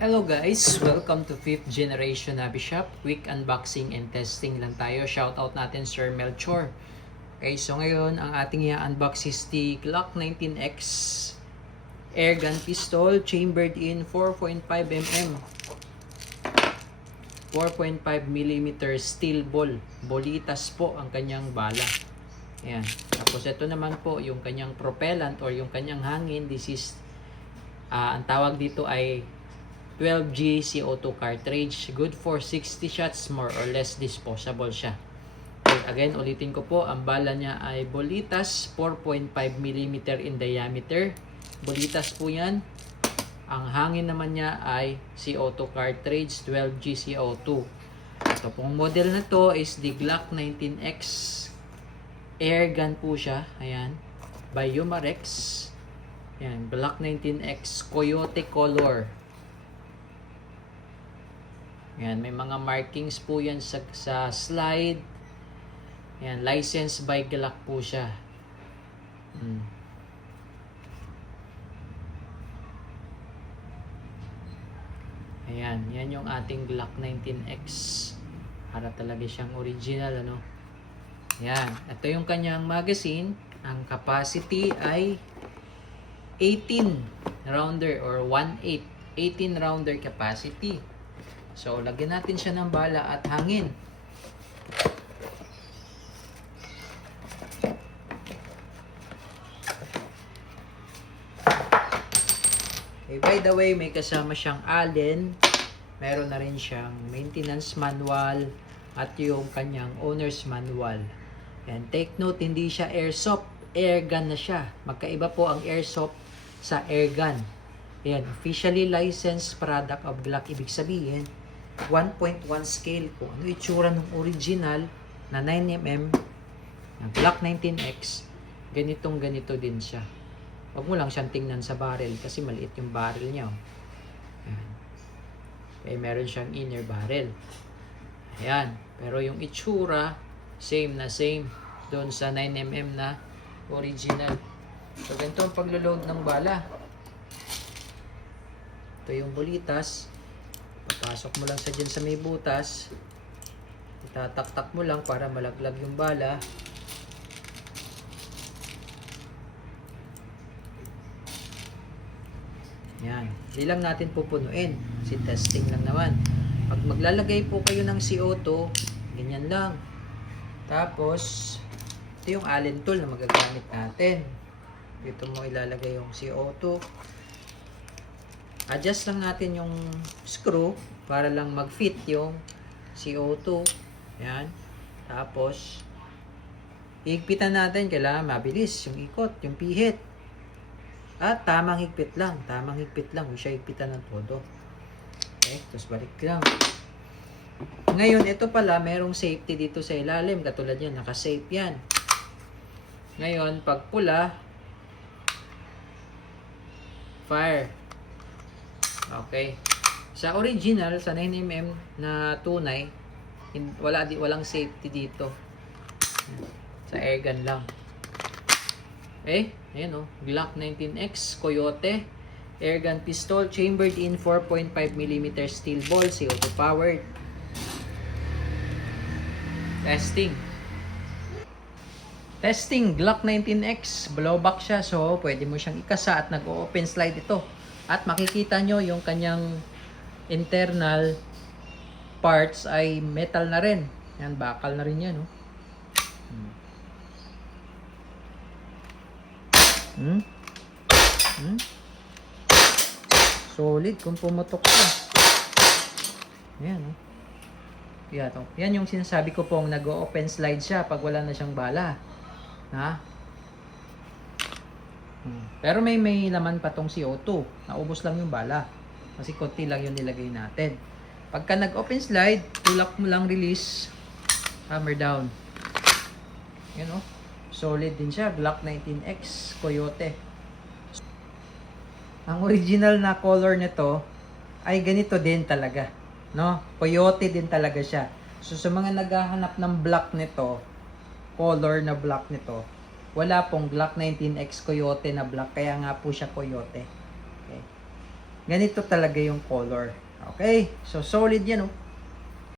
Hello guys! Welcome to 5th Generation Hobby Shop. Quick unboxing and testing lang tayo. Shoutout natin Sir Melchor. Okay, so ngayon ang ating i-unbox is the Glock 19X Airgun Pistol chambered in 4.5mm 4.5mm steel ball. Bolitas po ang kanyang bala. Ayan. Tapos ito naman po yung kanyang propellant or yung kanyang hangin. This is ang tawag dito ay 12G CO2 cartridge. Good for 60 shots, more or less disposable siya. Okay, again, ulitin ko po, ang bala niya ay Bolitas, 4.5mm in diameter. Bolitas po yan. Ang hangin naman niya ay CO2 cartridge, 12G CO2. Ito pong model na to is the Glock 19X Airgun po siya. Ayan. By Umarex. Ayan, Glock 19X Coyote Color. Yan, may mga markings po yan sa slide. Yan, licensed by Glock po siya. Ayan, yan yung ating Glock 19X. Para talaga siyang original, ano. Yan, ito yung kanyang magazine. Ang capacity ay 18 rounder or 1/8. 18 rounder capacity. So, lagyan natin siya ng bala at hangin. Okay, by the way, may kasama siyang Allen. Meron na rin siyang maintenance manual at yung kanyang owner's manual. And take note, hindi siya airsoft. Airgun na siya. Magkaiba po ang airsoft sa airgun. Ayan, officially licensed product of Glock. Ibig sabihin, 1.1 scale po. Ano itsura ng original na 9mm na Glock 19X, ganito din siya. Huwag mo lang siyang tingnan sa barrel kasi maliit yung barrel niya. Ayan. Okay, meron siyang inner barrel. Ayan. Pero yung itsura, same na same doon sa 9mm na original. So, ganito ang paglo-load ng bala. Ito yung bolitas. Papasok mo lang sa dyan sa may butas. Itataktak mo lang para malaglag yung bala. Yan. Hindi lang natin pupunuin. Kasi testing lang naman. Pag maglalagay po kayo ng CO2, ganyan lang. Tapos, ito yung Allen tool na magagamit natin. Dito mo ilalagay yung CO2. Adjust lang natin yung screw para lang mag-fit yung CO2. Yan. Tapos, higpitan natin. Kailangan mabilis yung ikot, yung pihit. At tamang higpit lang. Tamang higpit lang. Huwag siya higpitan ng todo. Okay. Tapos balik lang. Ngayon, ito pala, merong safety dito sa ilalim. Katulad yan, naka-safe yan. Ngayon, pag pula, fire. Okay. Sa original, sa 9mm na tunay, walang safety dito. Sa airgun lang. Okay. Ayan o. Glock 19X Coyote Airgun Pistol chambered in 4.5mm steel ball. CO2 powered. Testing. Glock 19X. Blowback siya. So, pwede mo siyang ikasa at nag-open slide ito. At makikita nyo yung kanyang internal parts ay metal na rin. Yan, bakal na rin yan. No? Solid kung pumutok ka. Yan. No? Yan yung sinasabi ko pong nag-open slide siya pag wala na siyang bala. Ha? Pero may laman pa tong CO2. Naubos lang yung bala. Kasi konti lang yung nilagay natin. Pagka nag-open slide, tulak mo lang release. Hammer down. Yan o. Solid din siya. Glock 19X Coyote. Ang original na color nito ay ganito din talaga. No? Coyote din talaga siya. So sa mga naghahanap ng black nito, color na black nito, wala pong Glock 19X Coyote na black, kaya nga po siya Coyote. Okay. ganito talaga yung color. Okay? So, solid yan, oh.